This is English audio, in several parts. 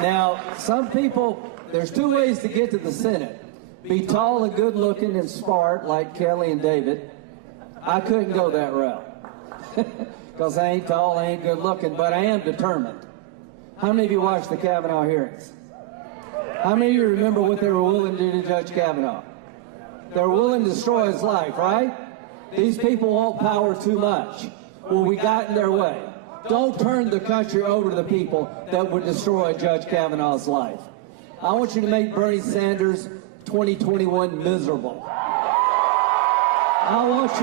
Now, some people, there's two ways to get to the Senate. Be tall and good looking and smart like Kelly and David. I couldn't go that route because I ain't tall, I ain't good looking, but I am determined. How many of you watched the Kavanaugh hearings? How many of you remember what they were willing to do to Judge Kavanaugh? They were willing to destroy his life, right? These people want power too much. Well, we got in their way. Don't turn the country over to the people that would destroy Judge Kavanaugh's life. I want you to make Bernie Sanders 2021 miserable. I want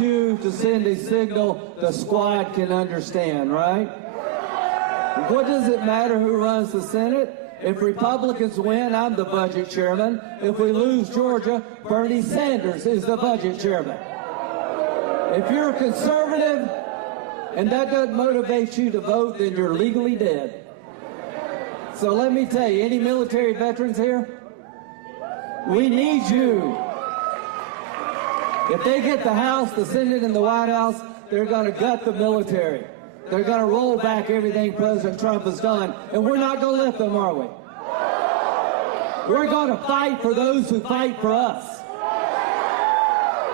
you to send a signal the squad can understand, right? What does it matter who runs the Senate? If Republicans win, I'm the budget chairman. If we lose Georgia, Bernie Sanders is the budget chairman. If you're a conservative and that doesn't motivate you to vote, then you're legally dead. So let me tell you, any military veterans here? We need you. If they get the House, the Senate, and the White House, they're going to gut the military. They're going to roll back everything President Trump has done, and we're not going to let them, are we? We're going to fight for those who fight for us.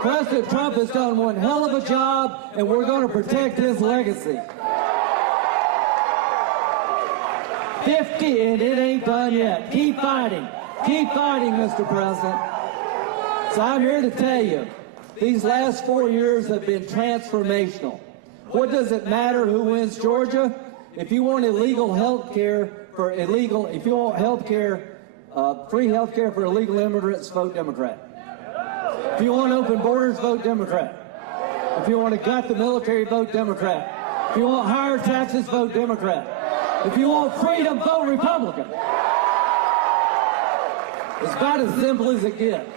President Trump has done one hell of a job, and we're going to protect his legacy. 50, and it ain't done yet. Keep fighting. Keep fighting, Mr. President. So I'm here to tell you, these last 4 years have been transformational. What does it matter who wins Georgia? If you want illegal health care for illegal, if you want health care, free health care for illegal immigrants, vote Democrat. If you want open borders, vote Democrat. If you want to gut the military, vote Democrat. If you want higher taxes, vote Democrat. If you want freedom, vote Republican. It's about as simple as it gets.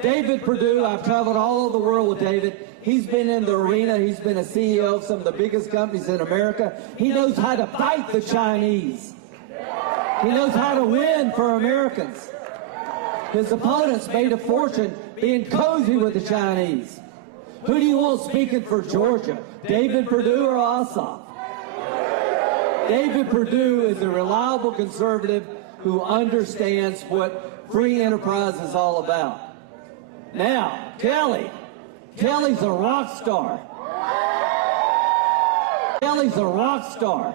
David Perdue, I've traveled all over the world with David. He's been in the arena. He's been a CEO of some of the biggest companies in America. He knows how to fight the Chinese. He knows how to win for Americans. His opponents made a fortune being cozy with the Chinese. Who do you want speaking for Georgia? David Perdue or Ossoff? David Perdue is a reliable conservative who understands what free enterprise is all about. Now, Kelly's a rock star. Kelly's a rock star.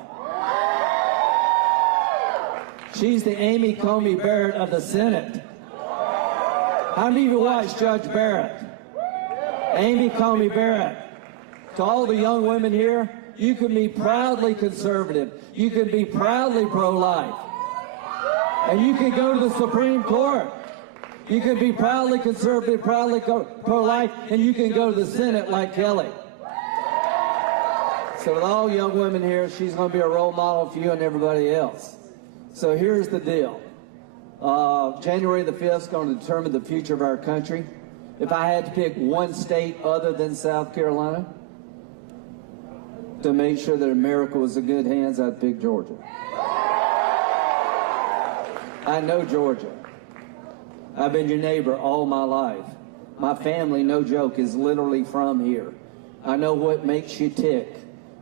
She's the Amy Coney Barrett of the Senate. How many of you watched Judge Barrett? Amy Coney Barrett. To all the young women here, you can be proudly conservative. You can be proudly pro-life. And you can go to the Supreme Court. You can be proudly conservative, proudly pro-life, and you can go to the Senate like Kelly. So with all young women here, she's going to be a role model for you and everybody else. So here's the deal. January the 5th is going to determine the future of our country. If I had to pick one state other than South Carolina to make sure that America was in good hands, I'd pick Georgia. I know Georgia. I've been your neighbor all my life. My family, no joke, is literally from here. I know what makes you tick.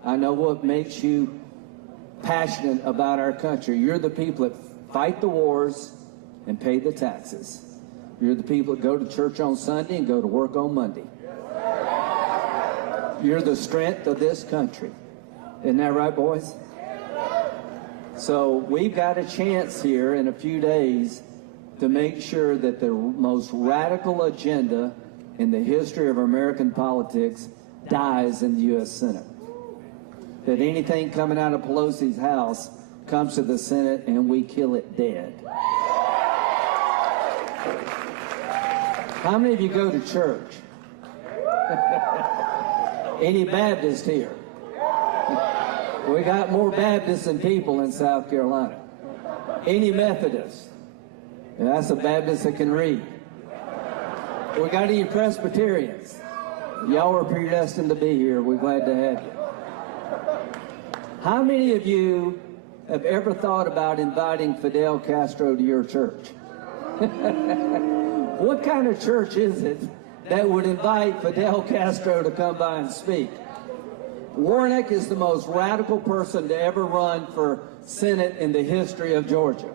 I know what makes you passionate about our country. You're the people that fight the wars and pay the taxes. You're the people that go to church on Sunday and go to work on Monday. You're the strength of this country. Isn't that right, boys? So we've got a chance here in a few days to make sure that the most radical agenda in the history of American politics dies in the U.S. Senate. That anything coming out of Pelosi's house comes to the Senate and we kill it dead. How many of you go to church? Any Baptists here? We got more Baptists than people in South Carolina. Any Methodists? Yeah, that's a Baptist that can read. We got any Presbyterians? Y'all are predestined to be here. We're glad to have you. How many of you have ever thought about inviting Fidel Castro to your church? What kind of church is it that would invite Fidel Castro to come by and speak? Warnock is the most radical person to ever run for Senate in the history of Georgia.